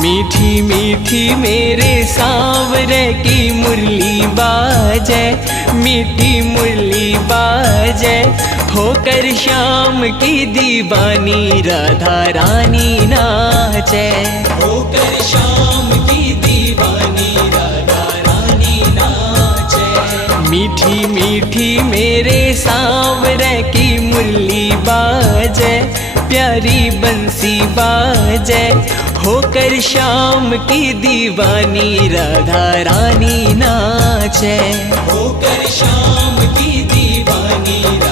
मीठी मीठी मेरे सांवरे की मुरली बाजे, मीठी मुरली बाजे, होकर श्याम की दीवानी राधा रानी नाचे, होकर श्याम की दीवानी राधा रानी नाचे। मीठी मीठी मेरे सांवरे की मुरली बाजे, प्यारी बंसी बाजे, होकर श्याम की दीवानी राधा रानी नाचे, होकर श्याम की दीवानी